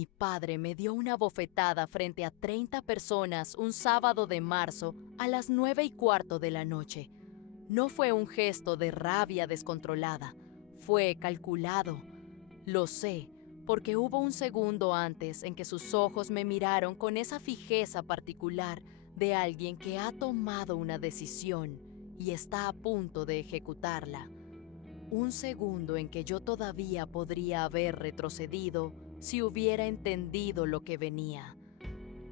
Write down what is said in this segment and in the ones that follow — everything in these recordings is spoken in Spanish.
Mi padre me dio una bofetada frente a 30 personas un sábado de marzo a las 9:15 de la noche. No fue un gesto de rabia descontrolada, fue calculado. Lo sé, porque hubo un segundo antes en que sus ojos me miraron con esa fijeza particular de alguien que ha tomado una decisión y está a punto de ejecutarla. Un segundo en que yo todavía podría haber retrocedido si hubiera entendido lo que venía.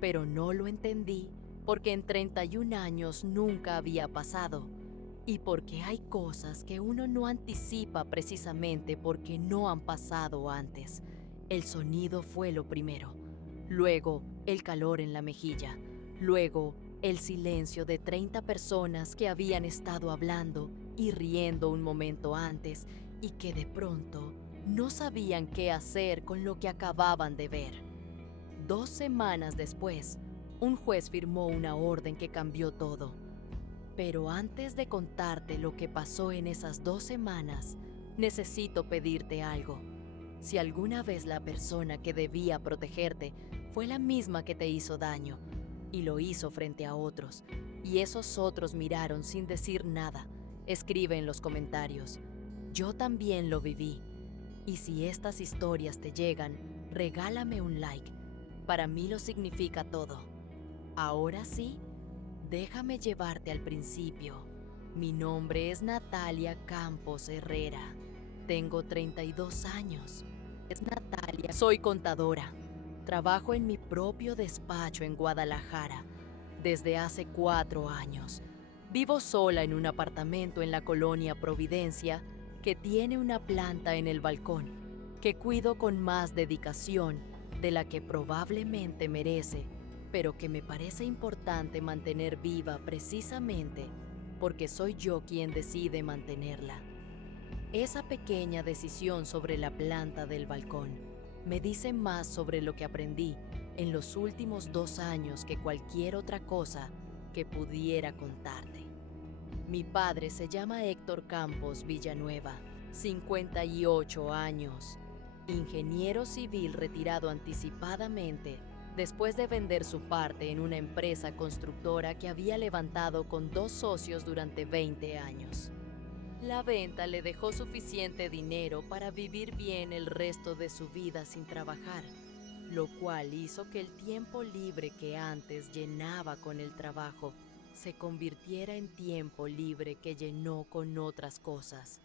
Pero no lo entendí porque en 31 años nunca había pasado y porque hay cosas que uno no anticipa precisamente porque no han pasado antes. El sonido fue lo primero, luego el calor en la mejilla, luego el silencio de 30 personas que habían estado hablando y riendo un momento antes y que de pronto no sabían qué hacer con lo que acababan de ver. 2 semanas después, un juez firmó una orden que cambió todo. Pero antes de contarte lo que pasó en esas 2 semanas, necesito pedirte algo. Si alguna vez la persona que debía protegerte fue la misma que te hizo daño, y lo hizo frente a otros, y esos otros miraron sin decir nada, escribe en los comentarios. Yo también lo viví. Y si estas historias te llegan, regálame un like. Para mí lo significa todo. Ahora sí, déjame llevarte al principio. Mi nombre es Natalia Campos Herrera. Tengo 32 años. Es Natalia. Soy contadora. Trabajo en mi propio despacho en Guadalajara desde hace 4 años. Vivo sola en un apartamento en la colonia Providencia que tiene una planta en el balcón, que cuido con más dedicación de la que probablemente merece, pero que me parece importante mantener viva precisamente porque soy yo quien decide mantenerla. Esa pequeña decisión sobre la planta del balcón me dice más sobre lo que aprendí en los últimos 2 años que cualquier otra cosa que pudiera contarte. Mi padre se llama Héctor Campos Villanueva, 58 años, ingeniero civil retirado anticipadamente después de vender su parte en una empresa constructora que había levantado con 2 socios durante 20 años. La venta le dejó suficiente dinero para vivir bien el resto de su vida sin trabajar, lo cual hizo que el tiempo libre que antes llenaba con el trabajo se convirtiera en tiempo libre que llenó con otras cosas,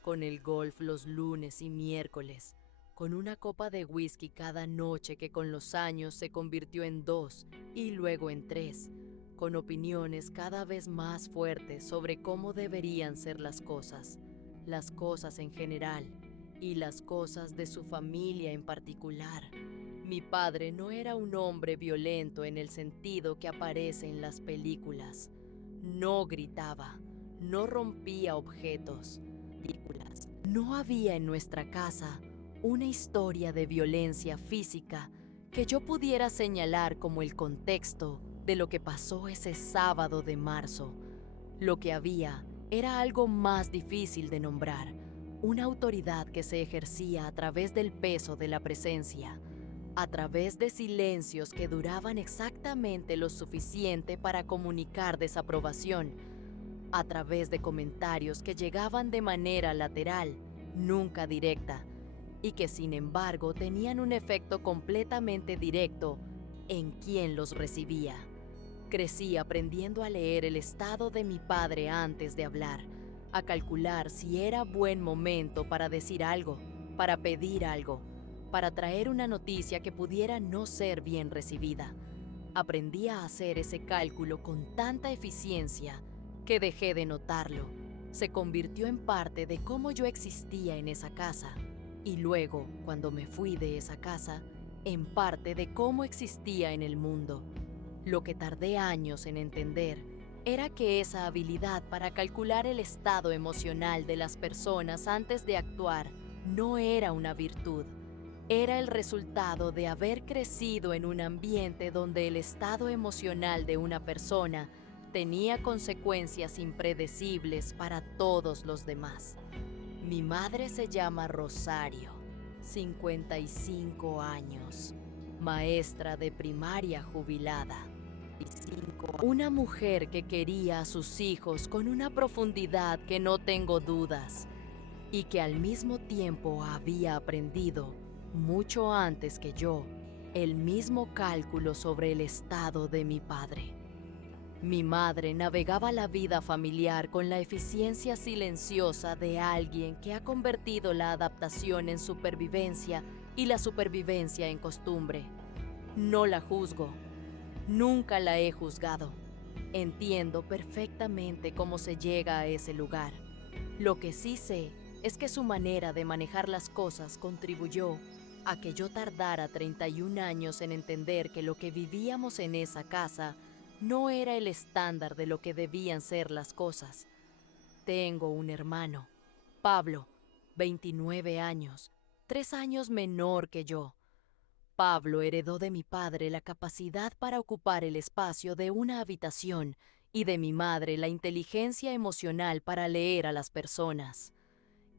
con el golf los lunes y miércoles, con una copa de whisky cada noche que con los años se convirtió en 2 y luego en 3, con opiniones cada vez más fuertes sobre cómo deberían ser las cosas en general y las cosas de su familia en particular. Mi padre no era un hombre violento en el sentido que aparece en las películas. No gritaba, no rompía objetos. No había en nuestra casa una historia de violencia física que yo pudiera señalar como el contexto de lo que pasó ese sábado de marzo. Lo que había era algo más difícil de nombrar, una autoridad que se ejercía a través del peso de la presencia, a través de silencios que duraban exactamente lo suficiente para comunicar desaprobación, a través de comentarios que llegaban de manera lateral, nunca directa, y que sin embargo tenían un efecto completamente directo en quien los recibía. Crecí aprendiendo a leer el estado de mi padre antes de hablar, a calcular si era buen momento para decir algo, para pedir algo, para traer una noticia que pudiera no ser bien recibida. Aprendí a hacer ese cálculo con tanta eficiencia que dejé de notarlo. Se convirtió en parte de cómo yo existía en esa casa y luego, cuando me fui de esa casa, en parte de cómo existía en el mundo. Lo que tardé años en entender era que esa habilidad para calcular el estado emocional de las personas antes de actuar no era una virtud. Era el resultado de haber crecido en un ambiente donde el estado emocional de una persona tenía consecuencias impredecibles para todos los demás. Mi madre se llama Rosario. 55 años, maestra de primaria jubilada. Una mujer que quería a sus hijos con una profundidad que no tengo dudas y que al mismo tiempo había aprendido, mucho antes que yo, el mismo cálculo sobre el estado de mi padre. Mi madre navegaba la vida familiar con la eficiencia silenciosa de alguien que ha convertido la adaptación en supervivencia y la supervivencia en costumbre. No la juzgo. Nunca la he juzgado. Entiendo perfectamente cómo se llega a ese lugar. Lo que sí sé es que su manera de manejar las cosas contribuyó a que yo tardara 31 años en entender que lo que vivíamos en esa casa no era el estándar de lo que debían ser las cosas. Tengo un hermano, Pablo, 29 años, 3 años menor que yo. Pablo heredó de mi padre la capacidad para ocupar el espacio de una habitación y de mi madre la inteligencia emocional para leer a las personas.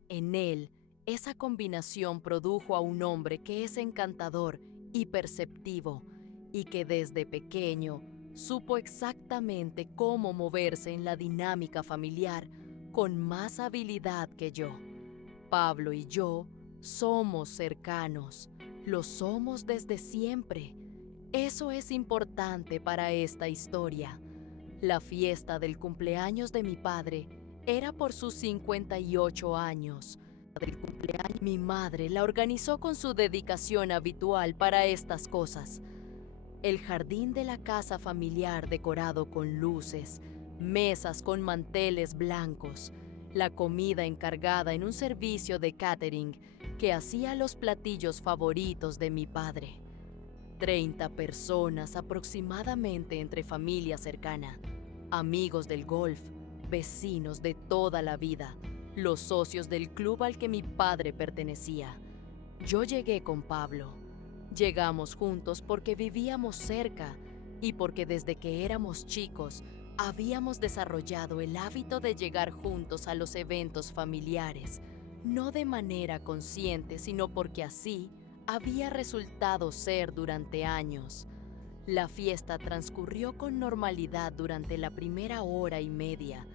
En él, esa combinación produjo a un hombre que es encantador y perceptivo y que desde pequeño supo exactamente cómo moverse en la dinámica familiar con más habilidad que yo. Pablo y yo somos cercanos, lo somos desde siempre. Eso es importante para esta historia. La fiesta del cumpleaños de mi padre era por sus 58 años. Mi madre la organizó con su dedicación habitual para estas cosas. El jardín de la casa familiar decorado con luces, mesas con manteles blancos, la comida encargada en un servicio de catering que hacía los platillos favoritos de mi padre. 30 personas aproximadamente entre familia cercana, amigos del golf, vecinos de toda la vida, los socios del club al que mi padre pertenecía. Yo llegué con Pablo. Llegamos juntos porque vivíamos cerca y porque desde que éramos chicos habíamos desarrollado el hábito de llegar juntos a los eventos familiares, no de manera consciente, sino porque así había resultado ser durante años. La fiesta transcurrió con normalidad durante la primera hora y media.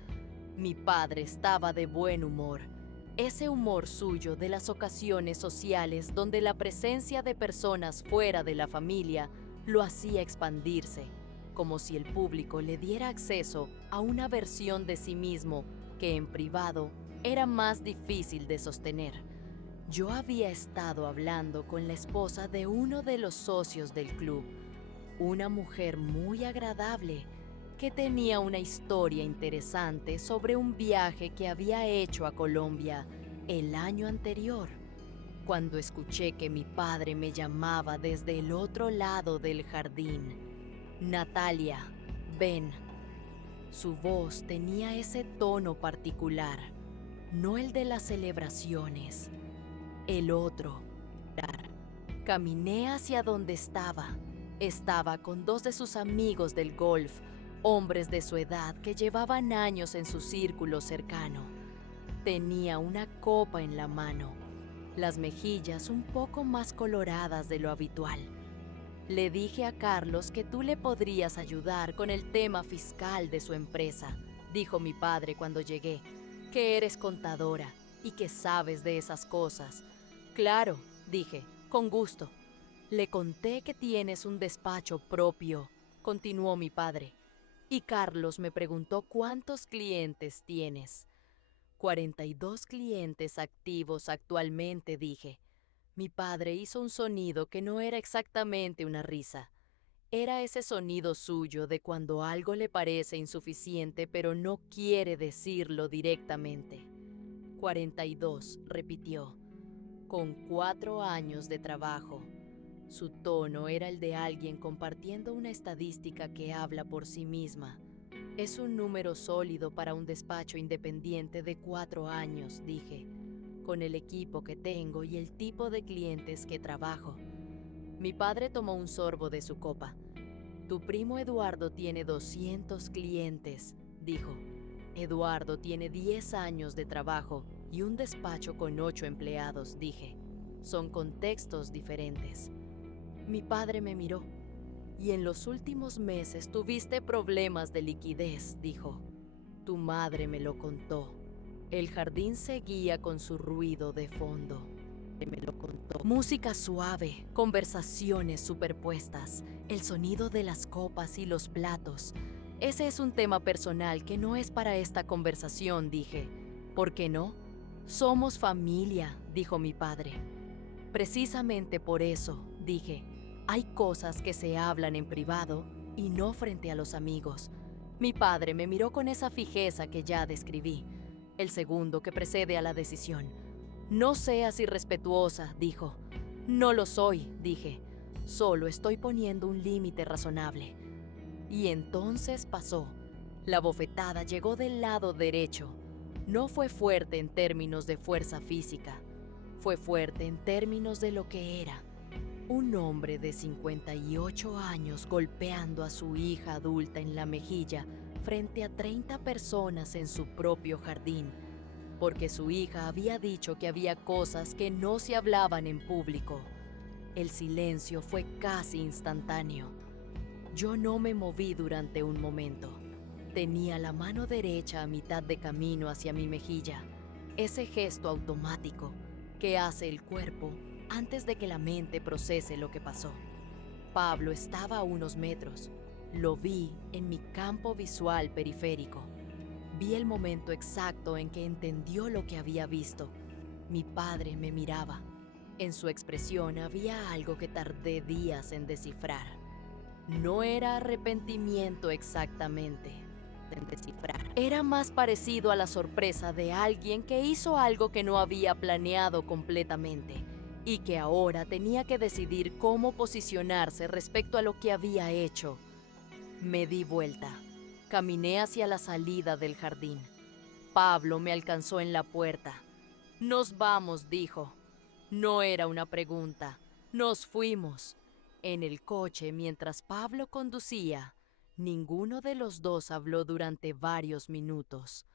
Mi padre estaba de buen humor. Ese humor suyo de las ocasiones sociales donde la presencia de personas fuera de la familia lo hacía expandirse, como si el público le diera acceso a una versión de sí mismo que en privado era más difícil de sostener. Yo había estado hablando con la esposa de uno de los socios del club, una mujer muy agradable que tenía una historia interesante sobre un viaje que había hecho a Colombia el año anterior. Cuando escuché que mi padre me llamaba desde el otro lado del jardín, Natalia, ven. Su voz tenía ese tono particular, no el de las celebraciones, el otro. Caminé hacia donde estaba. Estaba con dos de sus amigos del golf, hombres de su edad que llevaban años en su círculo cercano. Tenía una copa en la mano, las mejillas un poco más coloradas de lo habitual. Le dije a Carlos que tú le podrías ayudar con el tema fiscal de su empresa, dijo mi padre cuando llegué, que eres contadora y que sabes de esas cosas. Claro, dije, con gusto. Le conté que tienes un despacho propio, continuó mi padre. Y Carlos me preguntó cuántos clientes tienes. 42 clientes activos actualmente, dije. Mi padre hizo un sonido que no era exactamente una risa. Era ese sonido suyo de cuando algo le parece insuficiente pero no quiere decirlo directamente. 42, repitió, con 4 años de trabajo. Su tono era el de alguien compartiendo una estadística que habla por sí misma. Es un número sólido para un despacho independiente de 4 años, dije, con el equipo que tengo y el tipo de clientes que trabajo. Mi padre tomó un sorbo de su copa. Tu primo Eduardo tiene 200 clientes, dijo. Eduardo tiene 10 años de trabajo y un despacho con 8 empleados, dije. son contextos diferentes. Mi padre me miró. Y en los últimos meses tuviste problemas de liquidez, dijo. Tu madre me lo contó. El jardín seguía con su ruido de fondo. Me lo contó. Música suave, conversaciones superpuestas, el sonido de las copas y los platos. Ese es un tema personal que no es para esta conversación, dije. ¿Por qué no? Somos familia, dijo mi padre. Precisamente por eso, dije, hay cosas que se hablan en privado y no frente a los amigos. Mi padre me miró con esa fijeza que ya describí, el segundo que precede a la decisión. No seas irrespetuosa, dijo. No lo soy, dije. Solo estoy poniendo un límite razonable. Y entonces pasó. La bofetada llegó del lado derecho. No fue fuerte en términos de fuerza física. Fue fuerte en términos de lo que era. Un hombre de 58 años golpeando a su hija adulta en la mejilla frente a 30 personas en su propio jardín, porque su hija había dicho que había cosas que no se hablaban en público. El silencio fue casi instantáneo. Yo no me moví durante un momento. Tenía la mano derecha a mitad de camino hacia mi mejilla, ese gesto automático que hace el cuerpo antes de que la mente procese lo que pasó. Pablo estaba a unos metros. Lo vi en mi campo visual periférico. Vi el momento exacto en que entendió lo que había visto. Mi padre me miraba. En su expresión había algo que tardé días en descifrar. No era arrepentimiento exactamente. Era más parecido a la sorpresa de alguien que hizo algo que no había planeado completamente y que ahora tenía que decidir cómo posicionarse respecto a lo que había hecho. Me di vuelta. Caminé hacia la salida del jardín. Pablo me alcanzó en la puerta. Nos vamos, dijo. No era una pregunta. Nos fuimos. En el coche, mientras Pablo conducía, ninguno de los dos habló durante varios minutos.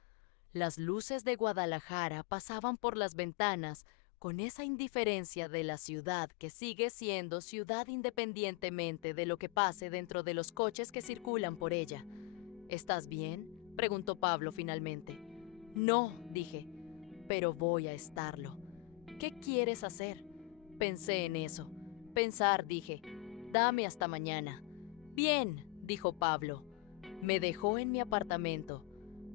Las luces de Guadalajara pasaban por las ventanas con esa indiferencia de la ciudad que sigue siendo ciudad independientemente de lo que pase dentro de los coches que circulan por ella. ¿Estás bien?, preguntó Pablo finalmente. No, dije, pero voy a estarlo. ¿Qué quieres hacer? Pensé en eso. Pensar, dije. Dame hasta mañana. Bien, dijo Pablo. Me dejó en mi apartamento.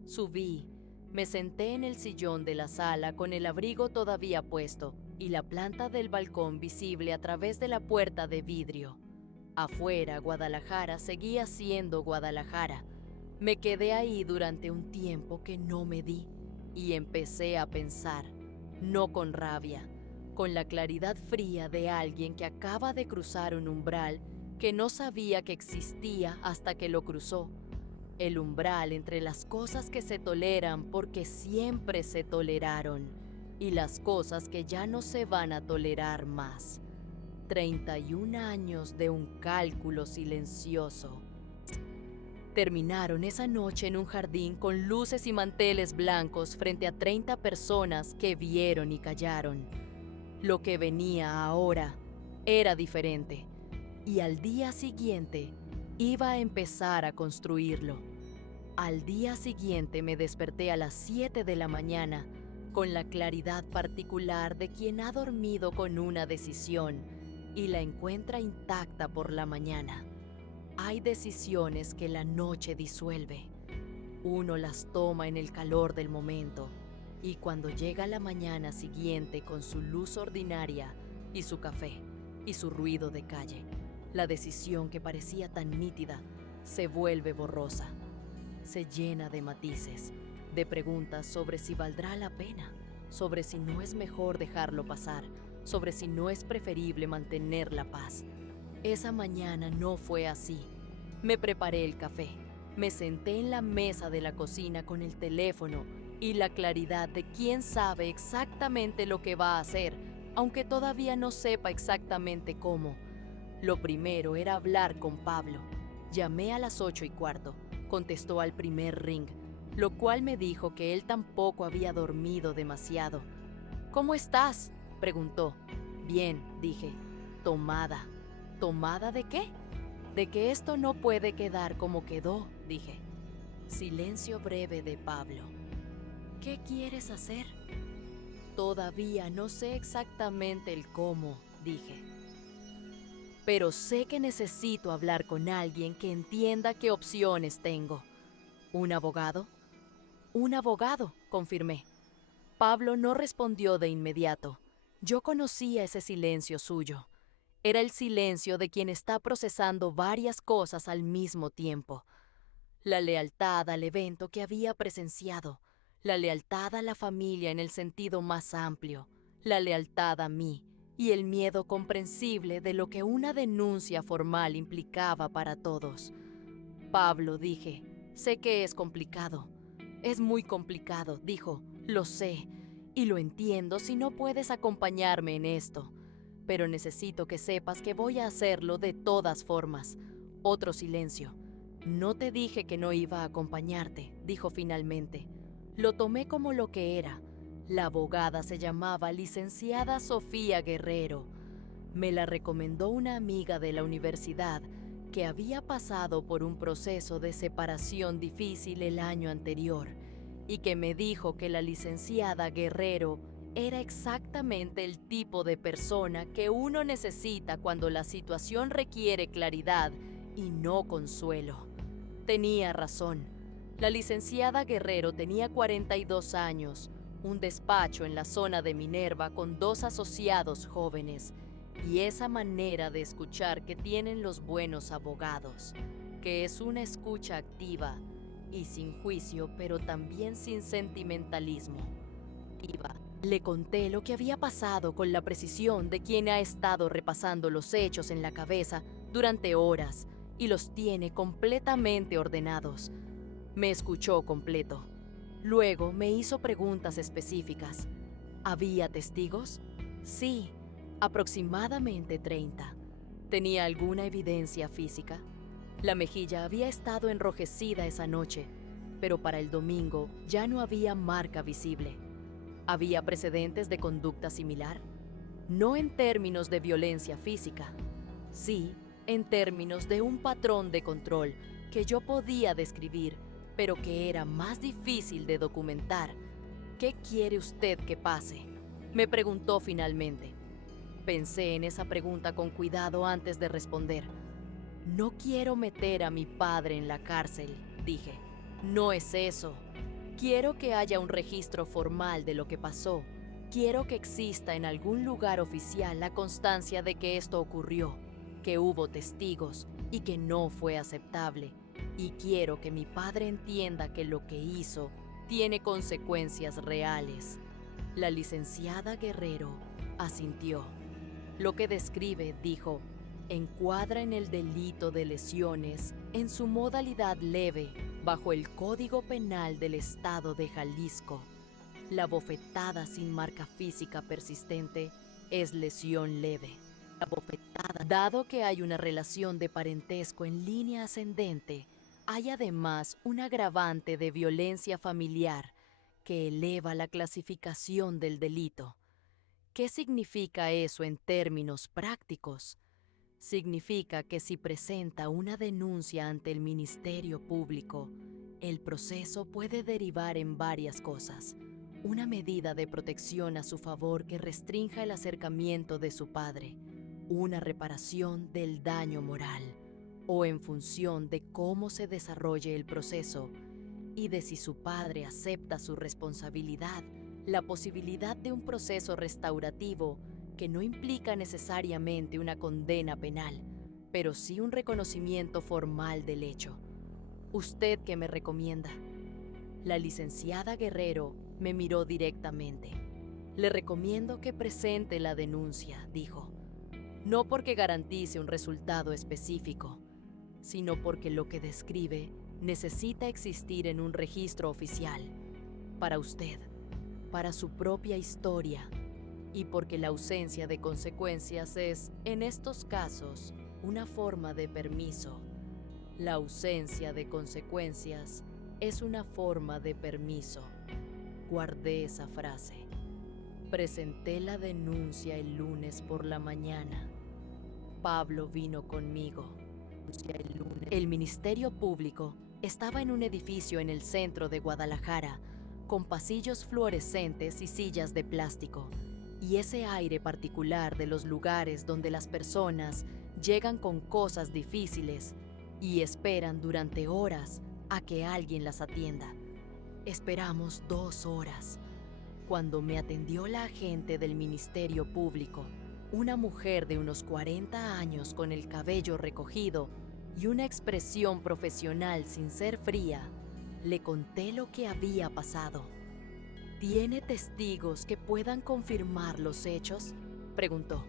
Subí. Me senté en el sillón de la sala con el abrigo todavía puesto y la planta del balcón visible a través de la puerta de vidrio. Afuera, Guadalajara seguía siendo Guadalajara. Me quedé ahí durante un tiempo que no me di y empecé a pensar, no con rabia, con la claridad fría de alguien que acaba de cruzar un umbral que no sabía que existía hasta que lo cruzó. El umbral entre las cosas que se toleran porque siempre se toleraron y las cosas que ya no se van a tolerar más. 31 años de un cálculo silencioso. Terminaron esa noche en un jardín con luces y manteles blancos frente a 30 personas que vieron y callaron. Lo que venía ahora era diferente y al día siguiente iba a empezar a construirlo. Al día siguiente me desperté a las 7 de la mañana con la claridad particular de quien ha dormido con una decisión y la encuentra intacta por la mañana. Hay decisiones que la noche disuelve. Uno las toma en el calor del momento y cuando llega la mañana siguiente con su luz ordinaria y su café y su ruido de calle, la decisión que parecía tan nítida se vuelve borrosa. Se llena de matices, de preguntas sobre si valdrá la pena, sobre si no es mejor dejarlo pasar, sobre si no es preferible mantener la paz. Esa mañana no fue así. Me preparé el café, me senté en la mesa de la cocina con el teléfono y la claridad de quien sabe exactamente lo que va a hacer, aunque todavía no sepa exactamente cómo. Lo primero era hablar con Pablo. Llamé a las 8:15. Contestó al primer ring, lo cual me dijo que él tampoco había dormido demasiado. ¿Cómo estás?, preguntó. Bien, dije. Tomada. ¿Tomada de qué? De que esto no puede quedar como quedó, dije. Silencio breve de Pablo. ¿Qué quieres hacer? Todavía no sé exactamente el cómo, dije. Pero sé que necesito hablar con alguien que entienda qué opciones tengo. ¿Un abogado? Un abogado, confirmé. Pablo no respondió de inmediato. Yo conocía ese silencio suyo. Era el silencio de quien está procesando varias cosas al mismo tiempo. La lealtad al evento que había presenciado, la lealtad a la familia en el sentido más amplio, la lealtad a mí y el miedo comprensible de lo que una denuncia formal implicaba para todos. Pablo, dije, sé que es complicado. Es muy complicado, dijo, lo sé, y lo entiendo si no puedes acompañarme en esto. Pero necesito que sepas que voy a hacerlo de todas formas. Otro silencio. No te dije que no iba a acompañarte, dijo finalmente. Lo tomé como lo que era. La abogada se llamaba licenciada Sofía Guerrero. Me la recomendó una amiga de la universidad que había pasado por un proceso de separación difícil el año anterior y que me dijo que la licenciada Guerrero era exactamente el tipo de persona que uno necesita cuando la situación requiere claridad y no consuelo. Tenía razón. La licenciada Guerrero tenía 42 años, un despacho en la zona de Minerva con 2 asociados jóvenes y esa manera de escuchar que tienen los buenos abogados, que es una escucha activa y sin juicio, pero también sin sentimentalismo. Le conté lo que había pasado con la precisión de quien ha estado repasando los hechos en la cabeza durante horas y los tiene completamente ordenados. Me escuchó completo. Luego me hizo preguntas específicas. ¿Había testigos? Sí, aproximadamente 30. ¿Tenía alguna evidencia física? La mejilla había estado enrojecida esa noche, pero para el domingo ya no había marca visible. ¿Había precedentes de conducta similar? No en términos de violencia física, sí en términos de un patrón de control que yo podía describir, pero que era más difícil de documentar. ¿Qué quiere usted que pase?, me preguntó finalmente. Pensé en esa pregunta con cuidado antes de responder. No quiero meter a mi padre en la cárcel, dije. No es eso. Quiero que haya un registro formal de lo que pasó. Quiero que exista en algún lugar oficial la constancia de que esto ocurrió, que hubo testigos y que no fue aceptable. Y quiero que mi padre entienda que lo que hizo tiene consecuencias reales. La licenciada Guerrero asintió. Lo que describe, dijo, encuadra en el delito de lesiones en su modalidad leve bajo el Código Penal del Estado de Jalisco. La bofetada sin marca física persistente es lesión leve. La bofetada, dado que hay una relación de parentesco en línea ascendente, hay además un agravante de violencia familiar que eleva la clasificación del delito. ¿Qué significa eso en términos prácticos? Significa que si presenta una denuncia ante el Ministerio Público, el proceso puede derivar en varias cosas. Una medida de protección a su favor que restrinja el acercamiento de su padre, una reparación del daño moral, o en función de cómo se desarrolle el proceso y de si su padre acepta su responsabilidad, la posibilidad de un proceso restaurativo que no implica necesariamente una condena penal, pero sí un reconocimiento formal del hecho. ¿Usted qué me recomienda? La licenciada Guerrero me miró directamente. Le recomiendo que presente la denuncia, dijo. No porque garantice un resultado específico, sino porque lo que describe necesita existir en un registro oficial. Para usted, para su propia historia, y porque la ausencia de consecuencias es, en estos casos, una forma de permiso. La ausencia de consecuencias es una forma de permiso. Guardé esa frase. Presenté la denuncia el lunes por la mañana. Pablo vino conmigo. El Ministerio Público estaba en un edificio en el centro de Guadalajara, con pasillos fluorescentes y sillas de plástico, y ese aire particular de los lugares donde las personas llegan con cosas difíciles y esperan durante horas a que alguien las atienda. Esperamos 2 horas. Cuando me atendió la agente del Ministerio Público, una mujer de unos 40 años con el cabello recogido y una expresión profesional sin ser fría, le conté lo que había pasado. ¿Tiene testigos que puedan confirmar los hechos?, preguntó.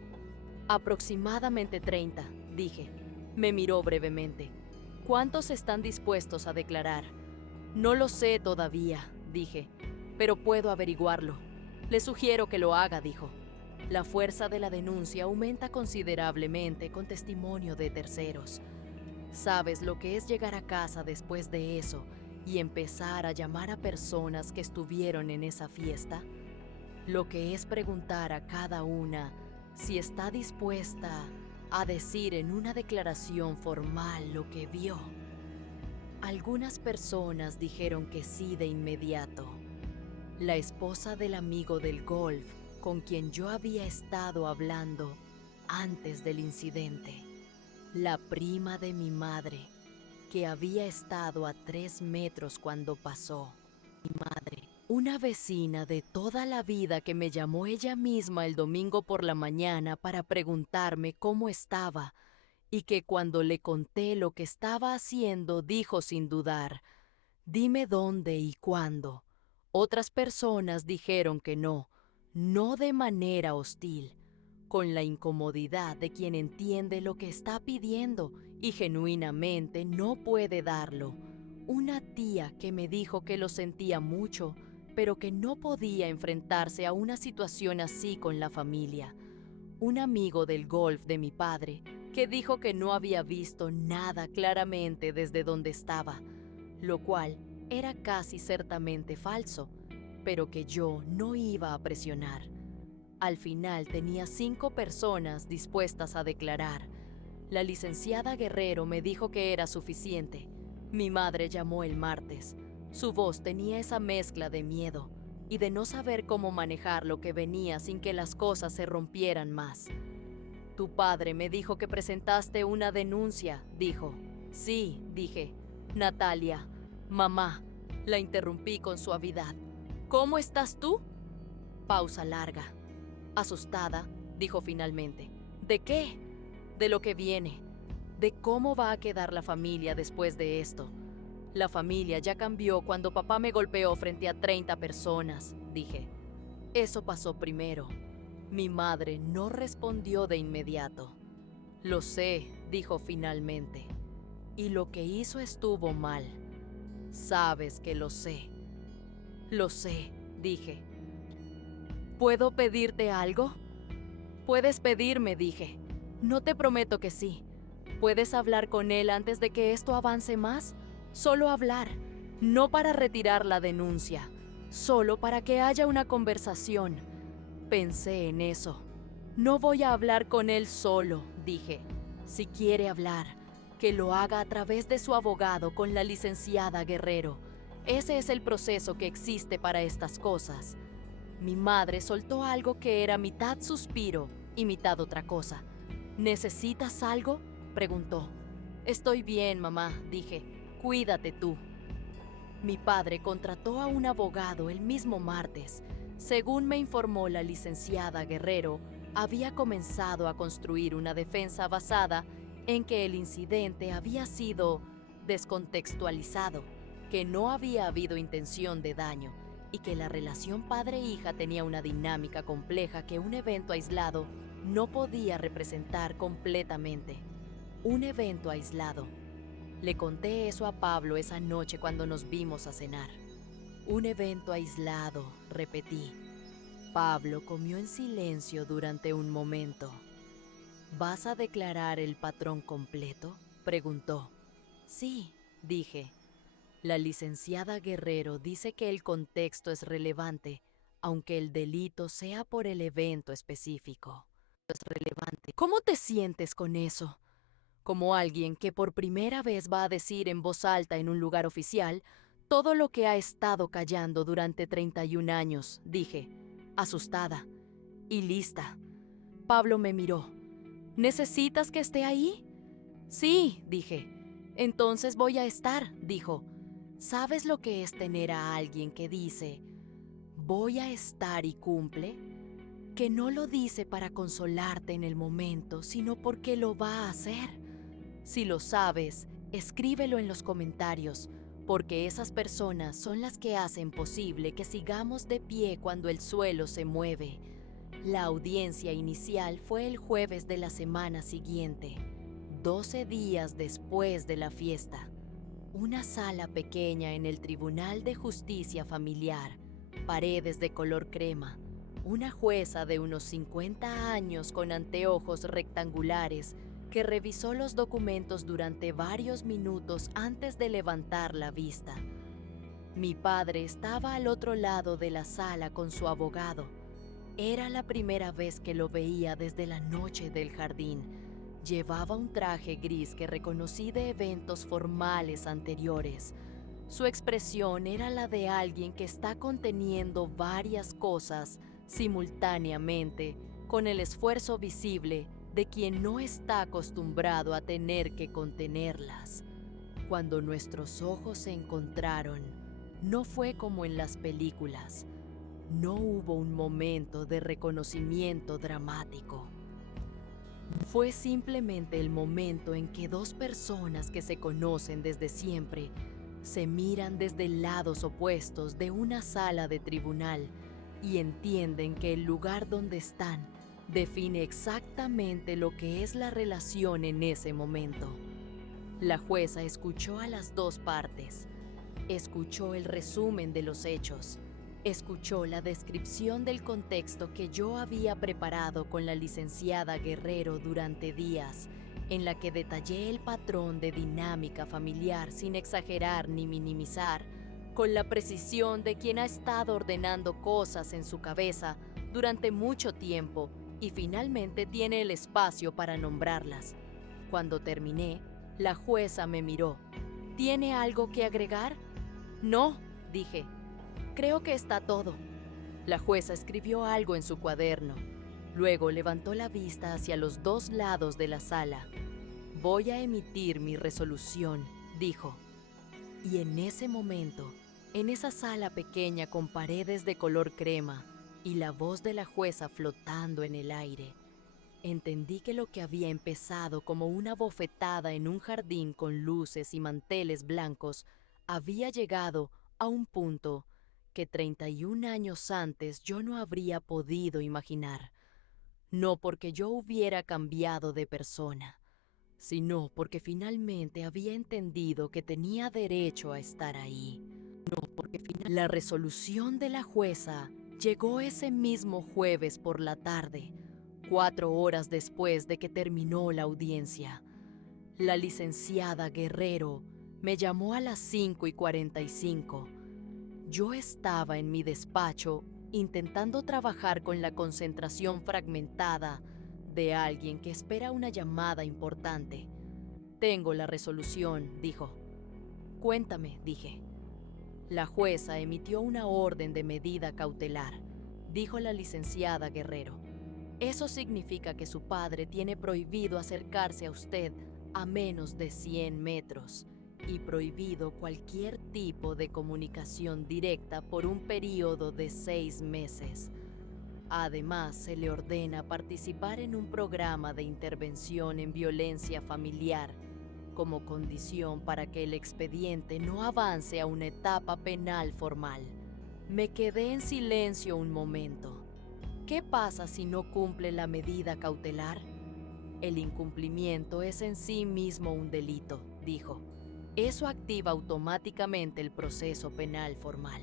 Aproximadamente 30, dije. Me miró brevemente. ¿Cuántos están dispuestos a declarar? No lo sé todavía, dije, pero puedo averiguarlo. Le sugiero que lo haga, dijo. La fuerza de la denuncia aumenta considerablemente con testimonio de terceros. ¿Sabes lo que es llegar a casa después de eso y empezar a llamar a personas que estuvieron en esa fiesta? Lo que es preguntar a cada una si está dispuesta a decir en una declaración formal lo que vio. Algunas personas dijeron que sí de inmediato. La esposa del amigo del golf con quien yo había estado hablando antes del incidente. La prima de mi madre, que había estado a 3 metros cuando pasó. Mi madre, una vecina de toda la vida que me llamó ella misma el domingo por la mañana para preguntarme cómo estaba, y que cuando le conté lo que estaba haciendo dijo sin dudar, «Dime dónde y cuándo». Otras personas dijeron que no de manera hostil, con la incomodidad de quien entiende lo que está pidiendo y genuinamente no puede darlo. Una tía que me dijo que lo sentía mucho, pero que no podía enfrentarse a una situación así con la familia. Un amigo del golf de mi padre, que dijo que no había visto nada claramente desde donde estaba, lo cual era casi ciertamente falso, pero que yo no iba a presionar. Al final tenía 5 personas dispuestas a declarar. La licenciada Guerrero me dijo que era suficiente. Mi madre llamó el martes. Su voz tenía esa mezcla de miedo y de no saber cómo manejar lo que venía sin que las cosas se rompieran más. Tu padre me dijo que presentaste una denuncia, dijo. Sí, dije. Natalia, mamá, la interrumpí con suavidad. ¿Cómo estás tú? Pausa larga. Asustada, dijo finalmente. ¿De qué? De lo que viene. De cómo va a quedar la familia después de esto. La familia ya cambió cuando papá me golpeó frente a 30 personas, dije. Eso pasó primero. Mi madre no respondió de inmediato. Lo sé, dijo finalmente. Y lo que hizo estuvo mal. Sabes que lo sé. Lo sé, dije. ¿Puedo pedirte algo? Puedes pedirme, dije. No te prometo que sí. ¿Puedes hablar con él antes de que esto avance más? Solo hablar, no para retirar la denuncia, solo para que haya una conversación. Pensé en eso. No voy a hablar con él solo, dije. Si quiere hablar, que lo haga a través de su abogado con la licenciada Guerrero. Ese es el proceso que existe para estas cosas. Mi madre soltó algo que era mitad suspiro y mitad otra cosa. ¿Necesitas algo?, preguntó. Estoy bien, mamá, dije. Cuídate tú. Mi padre contrató a un abogado el mismo martes. Según me informó la licenciada Guerrero, había comenzado a construir una defensa basada en que el incidente había sido descontextualizado, que no había habido intención de daño y que la relación padre-hija tenía una dinámica compleja que un evento aislado no podía representar completamente. Un evento aislado. Le conté eso a Pablo esa noche cuando nos vimos a cenar. Un evento aislado, repetí. Pablo comió en silencio durante un momento. ¿Vas a declarar el patrón completo?, preguntó. Sí, dije. La licenciada Guerrero dice que el contexto es relevante, aunque el delito sea por el evento específico. Es relevante. ¿Cómo te sientes con eso? Como alguien que por primera vez va a decir en voz alta en un lugar oficial todo lo que ha estado callando durante 31 años, dije, asustada y lista. Pablo me miró. ¿Necesitas que esté ahí? Sí, dije. Entonces voy a estar, dijo. ¿Sabes lo que es tener a alguien que dice, voy a estar y cumple? Que no lo dice para consolarte en el momento, sino porque lo va a hacer. Si lo sabes, escríbelo en los comentarios, porque esas personas son las que hacen posible que sigamos de pie cuando el suelo se mueve. La audiencia inicial fue el jueves de la semana siguiente, 12 días después de la fiesta. Una sala pequeña en el Tribunal de Justicia Familiar, paredes de color crema, una jueza de unos 50 años con anteojos rectangulares que revisó los documentos durante varios minutos antes de levantar la vista. Mi padre estaba al otro lado de la sala con su abogado. Era la primera vez que lo veía desde la noche del jardín. Llevaba un traje gris que reconocí de eventos formales anteriores. Su expresión era la de alguien que está conteniendo varias cosas simultáneamente, con el esfuerzo visible de quien no está acostumbrado a tener que contenerlas. Cuando nuestros ojos se encontraron, no fue como en las películas. No hubo un momento de reconocimiento dramático. Fue simplemente el momento en que dos personas que se conocen desde siempre se miran desde lados opuestos de una sala de tribunal y entienden que el lugar donde están define exactamente lo que es la relación en ese momento. La jueza escuchó a las dos partes, escuchó el resumen de los hechos, escuchó la descripción del contexto que yo había preparado con la licenciada Guerrero durante días, en la que detallé el patrón de dinámica familiar sin exagerar ni minimizar, con la precisión de quien ha estado ordenando cosas en su cabeza durante mucho tiempo y finalmente tiene el espacio para nombrarlas. Cuando terminé, la jueza me miró. ¿Tiene algo que agregar? No, dije. Creo que está todo. La jueza escribió algo en su cuaderno. Luego levantó la vista hacia los dos lados de la sala. Voy a emitir mi resolución, dijo. Y en ese momento, en esa sala pequeña con paredes de color crema y la voz de la jueza flotando en el aire, entendí que lo que había empezado como una bofetada en un jardín con luces y manteles blancos había llegado a un punto que 31 años antes yo no habría podido imaginar. No porque yo hubiera cambiado de persona, sino porque finalmente había entendido que tenía derecho a estar ahí. No porque La resolución de la jueza llegó ese mismo jueves por la tarde, 4 horas después de que terminó la audiencia. La licenciada Guerrero me llamó a las 5:45. Yo estaba en mi despacho intentando trabajar con la concentración fragmentada de alguien que espera una llamada importante. Tengo la resolución, dijo. Cuéntame, dije. La jueza emitió una orden de medida cautelar, dijo la licenciada Guerrero. Eso significa que su padre tiene prohibido acercarse a usted a menos de 100 metros y prohibido cualquier tipo de comunicación directa por un período de 6 meses. Además, se le ordena participar en un programa de intervención en violencia familiar como condición para que el expediente no avance a una etapa penal formal. Me quedé en silencio un momento. ¿Qué pasa si no cumple la medida cautelar? El incumplimiento es en sí mismo un delito, dijo. Eso activa automáticamente el proceso penal formal.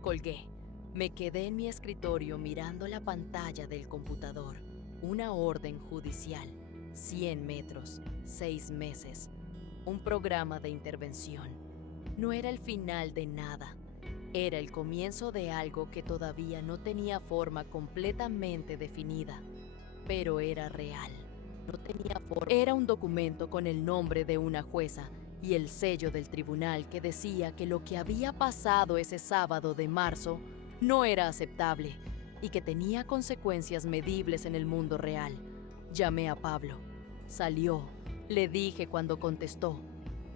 Colgué. Me quedé en mi escritorio mirando la pantalla del computador. Una orden judicial. 100 metros, 6 meses. Un programa de intervención. No era el final de nada. Era el comienzo de algo que todavía no tenía forma completamente definida, pero era real. No tenía forma. Era un documento con el nombre de una jueza y el sello del tribunal que decía que lo que había pasado ese sábado de marzo no era aceptable y que tenía consecuencias medibles en el mundo real. Llamé a Pablo. Salió. Le dije cuando contestó.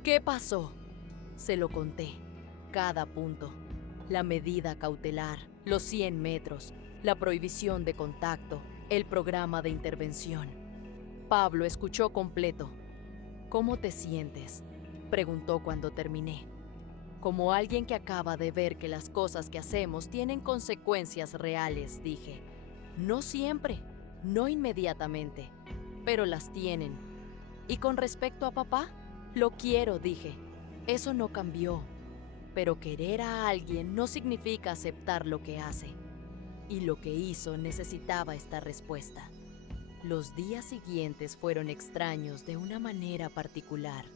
¿Qué pasó? Se lo conté. Cada punto. La medida cautelar, los 100 metros, la prohibición de contacto, el programa de intervención. Pablo escuchó completo. ¿Cómo te sientes?, preguntó cuando terminé. Como alguien que acaba de ver que las cosas que hacemos tienen consecuencias reales, dije. No siempre, no inmediatamente, pero las tienen. Y con respecto a papá, lo quiero, dije. Eso no cambió. Pero querer a alguien no significa aceptar lo que hace. Y lo que hizo necesitaba esta respuesta. Los días siguientes fueron extraños de una manera particular.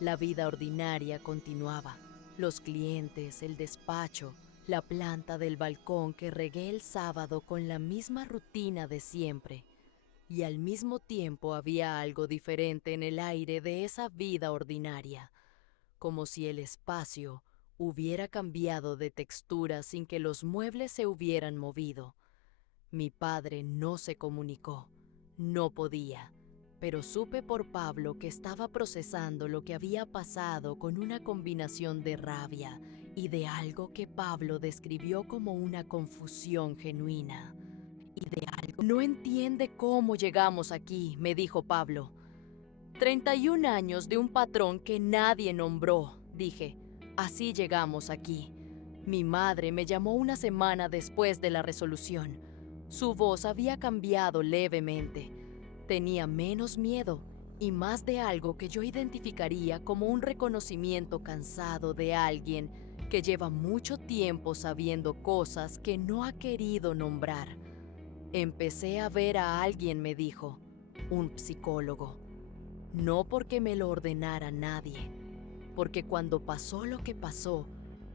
La vida ordinaria continuaba. Los clientes, el despacho, la planta del balcón que regué el sábado con la misma rutina de siempre. Y al mismo tiempo había algo diferente en el aire de esa vida ordinaria, como si el espacio hubiera cambiado de textura sin que los muebles se hubieran movido. Mi padre no se comunicó, no podía, pero supe por Pablo que estaba procesando lo que había pasado con una combinación de rabia y de algo que Pablo describió como una confusión genuina. No entiende cómo llegamos aquí, me dijo Pablo. 31 años de un patrón que nadie nombró, dije. Así llegamos aquí. Mi madre me llamó una semana después de la resolución. Su voz había cambiado levemente. Tenía menos miedo y más de algo que yo identificaría como un reconocimiento cansado de alguien que lleva mucho tiempo sabiendo cosas que no ha querido nombrar. Empecé a ver a alguien, me dijo, un psicólogo. No porque me lo ordenara nadie, porque cuando pasó lo que pasó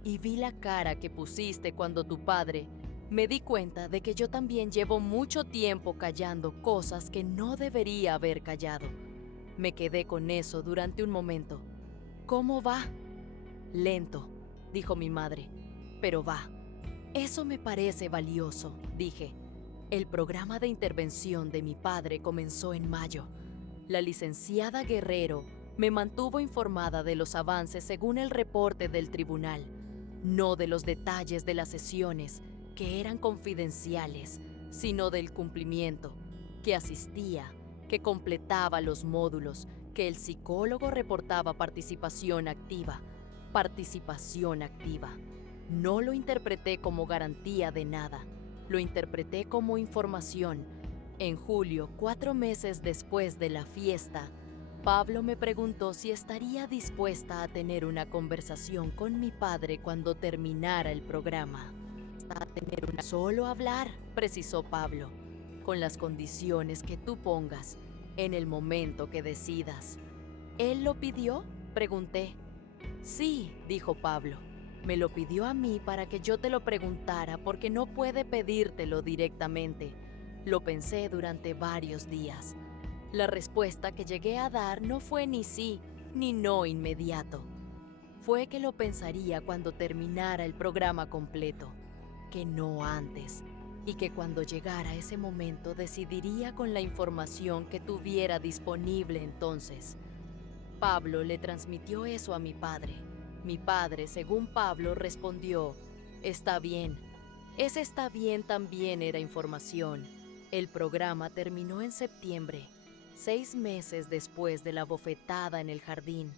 y vi la cara que pusiste cuando tu padre, me di cuenta de que yo también llevo mucho tiempo callando cosas que no debería haber callado. Me quedé con eso durante un momento. ¿Cómo va? Lento, dijo mi madre, pero va. Eso me parece valioso, dije. El programa de intervención de mi padre comenzó en mayo. La licenciada Guerrero me mantuvo informada de los avances según el reporte del tribunal, no de los detalles de las sesiones, que eran confidenciales, sino del cumplimiento, que asistía, que completaba los módulos, que el psicólogo reportaba participación activa. Participación activa. No lo interpreté como garantía de nada, lo interpreté como información. En julio, 4 meses después de la fiesta, Pablo me preguntó si estaría dispuesta a tener una conversación con mi padre cuando terminara el programa. Solo hablar, precisó Pablo, con las condiciones que tú pongas, en el momento que decidas. ¿Él lo pidió?, pregunté. Sí, dijo Pablo. Me lo pidió a mí para que yo te lo preguntara porque no puede pedírtelo directamente. Lo pensé durante varios días. La respuesta que llegué a dar no fue ni sí ni no inmediato. Fue que lo pensaría cuando terminara el programa completo, que no antes, y que cuando llegara ese momento decidiría con la información que tuviera disponible entonces. Pablo le transmitió eso a mi padre. Mi padre, según Pablo, respondió, está bien. Ese está bien también era información. El programa terminó en septiembre, 6 meses después de la bofetada en el jardín.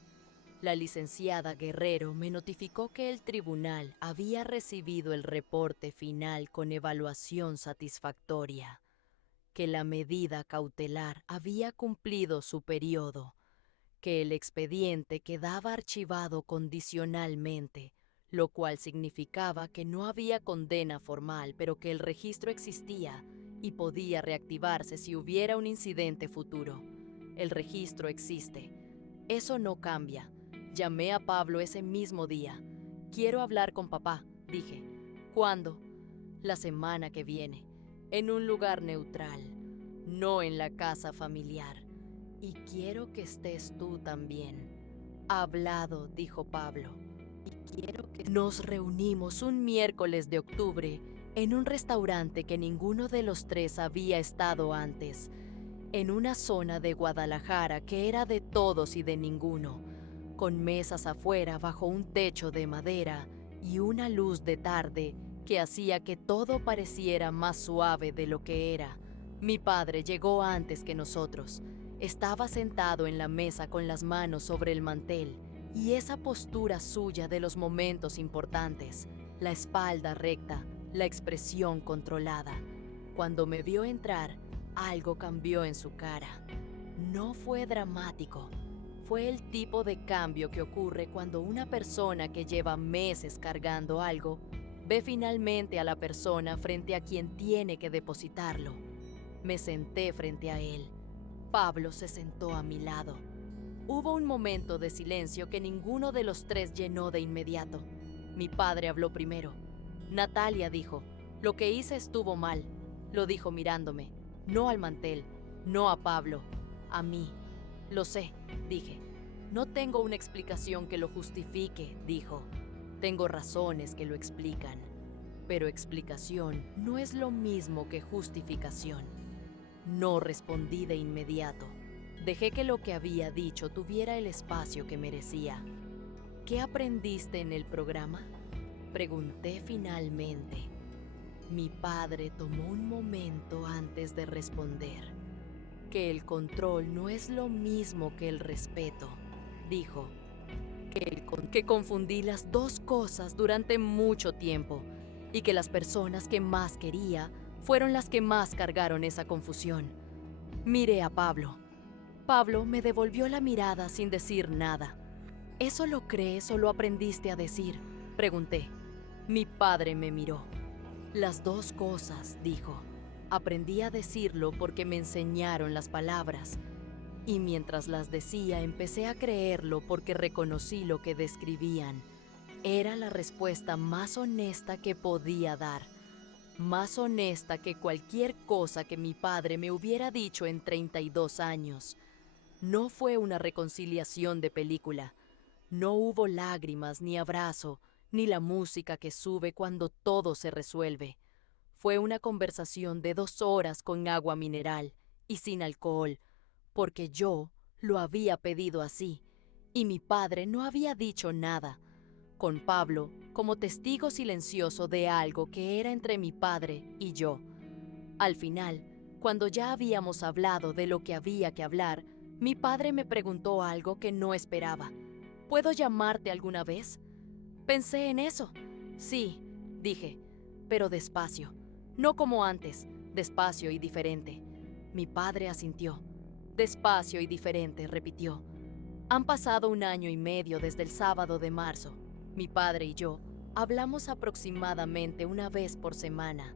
La licenciada Guerrero me notificó que el tribunal había recibido el reporte final con evaluación satisfactoria, que la medida cautelar había cumplido su periodo, que el expediente quedaba archivado condicionalmente, lo cual significaba que no había condena formal, pero que el registro existía y podía reactivarse si hubiera un incidente futuro. El registro existe. Eso no cambia. Llamé a Pablo ese mismo día. Quiero hablar con papá, dije. ¿Cuándo? La semana que viene, en un lugar neutral, no en la casa familiar. Y quiero que estés tú también. Hablado, dijo Pablo. Y quiero que nos reunimos un miércoles de octubre en un restaurante que ninguno de los tres había estado antes, en una zona de Guadalajara que era de todos y de ninguno, con mesas afuera bajo un techo de madera y una luz de tarde que hacía que todo pareciera más suave de lo que era. Mi padre llegó antes que nosotros. Estaba sentado en la mesa con las manos sobre el mantel y esa postura suya de los momentos importantes, la espalda recta, la expresión controlada. Cuando me vio entrar, algo cambió en su cara. No fue dramático. Fue el tipo de cambio que ocurre cuando una persona que lleva meses cargando algo ve finalmente a la persona frente a quien tiene que depositarlo. Me senté frente a él. Pablo se sentó a mi lado. Hubo un momento de silencio que ninguno de los tres llenó de inmediato. Mi padre habló primero. Natalia dijo, lo que hice estuvo mal. Lo dijo mirándome, no al mantel, no a Pablo, a mí. Lo sé, dije. No tengo una explicación que lo justifique, dijo. Tengo razones que lo explican. Pero explicación no es lo mismo que justificación. No respondí de inmediato. Dejé que lo que había dicho tuviera el espacio que merecía. ¿Qué aprendiste en el programa? Pregunté finalmente. Mi padre tomó un momento antes de responder. Que el control no es lo mismo que el respeto, dijo. Que confundí las dos cosas durante mucho tiempo y que las personas que más quería fueron las que más cargaron esa confusión. Miré a Pablo. Pablo me devolvió la mirada sin decir nada. ¿Eso lo crees o lo aprendiste a decir?, pregunté. Mi padre me miró. Las dos cosas, dijo. Aprendí a decirlo porque me enseñaron las palabras. Y mientras las decía, empecé a creerlo porque reconocí lo que describían. Era la respuesta más honesta que podía dar. Más honesta que cualquier cosa que mi padre me hubiera dicho en 32 años. No fue una reconciliación de película. No hubo lágrimas, ni abrazo, ni la música que sube cuando todo se resuelve. Fue una conversación de 2 horas con agua mineral y sin alcohol, porque yo lo había pedido así, y mi padre no había dicho nada. Con Pablo como testigo silencioso de algo que era entre mi padre y yo. Al final, cuando ya habíamos hablado de lo que había que hablar, mi padre me preguntó algo que no esperaba. ¿Puedo llamarte alguna vez? Pensé en eso. Sí, dije, pero despacio. No como antes, despacio y diferente. Mi padre asintió. Despacio y diferente, repitió. Han pasado 1 año y medio desde el sábado de marzo. Mi padre y yo hablamos aproximadamente 1 vez por semana.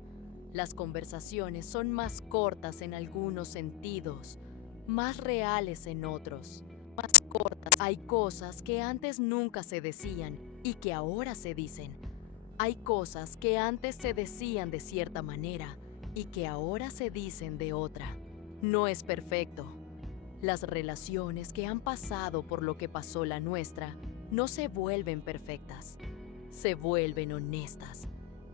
Las conversaciones son más cortas en algunos sentidos, más reales en otros. Más cortas. Hay cosas que antes nunca se decían y que ahora se dicen. Hay cosas que antes se decían de cierta manera y que ahora se dicen de otra. No es perfecto. Las relaciones que han pasado por lo que pasó la nuestra no se vuelven perfectas, se vuelven honestas.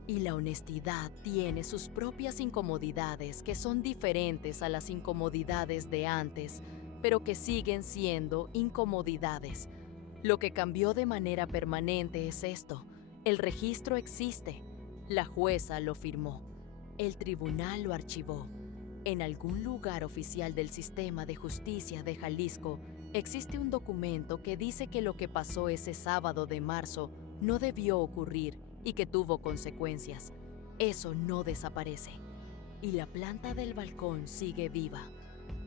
Y la honestidad tiene sus propias incomodidades que son diferentes a las incomodidades de antes, pero que siguen siendo incomodidades. Lo que cambió de manera permanente es esto. El registro existe. La jueza lo firmó. El tribunal lo archivó. En algún lugar oficial del sistema de justicia de Jalisco existe un documento que dice que lo que pasó ese sábado de marzo no debió ocurrir y que tuvo consecuencias. Eso no desaparece. Y la planta del balcón sigue viva.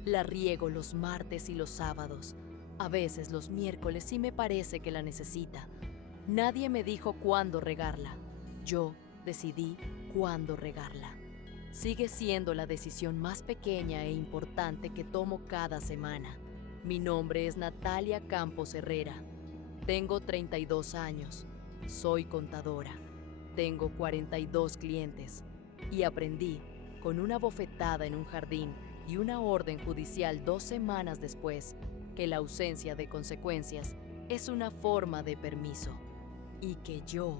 La riego los martes y los sábados. A veces los miércoles sí me parece que la necesita. Nadie me dijo cuándo regarla. Yo decidí cuándo regarla. Sigue siendo la decisión más pequeña e importante que tomo cada semana. Mi nombre es Natalia Campos Herrera. Tengo 32 años. Soy contadora. tengo 42 clientes y aprendí, con una bofetada en un jardín y una orden judicial 2 semanas después, que la ausencia de consecuencias es una forma de permiso y que yo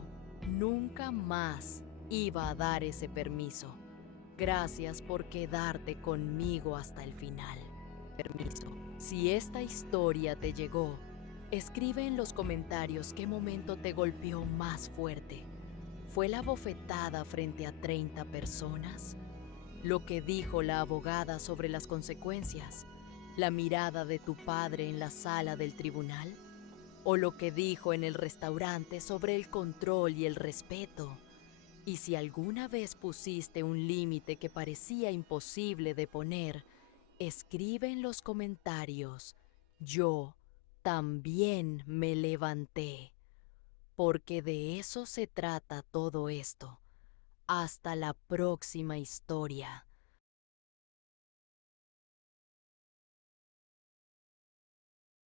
nunca más iba a dar ese permiso. Gracias por quedarte conmigo hasta el final. Permiso. Si esta historia te llegó, escribe en los comentarios qué momento te golpeó más fuerte. ¿Fue la bofetada frente a 30 personas? ¿Lo que dijo la abogada sobre las consecuencias? ¿La mirada de tu padre en la sala del tribunal? ¿O lo que dijo en el restaurante sobre el control y el respeto? Y si alguna vez pusiste un límite que parecía imposible de poner, escribe en los comentarios: yo también me levanté. Porque de eso se trata todo esto. Hasta la próxima historia.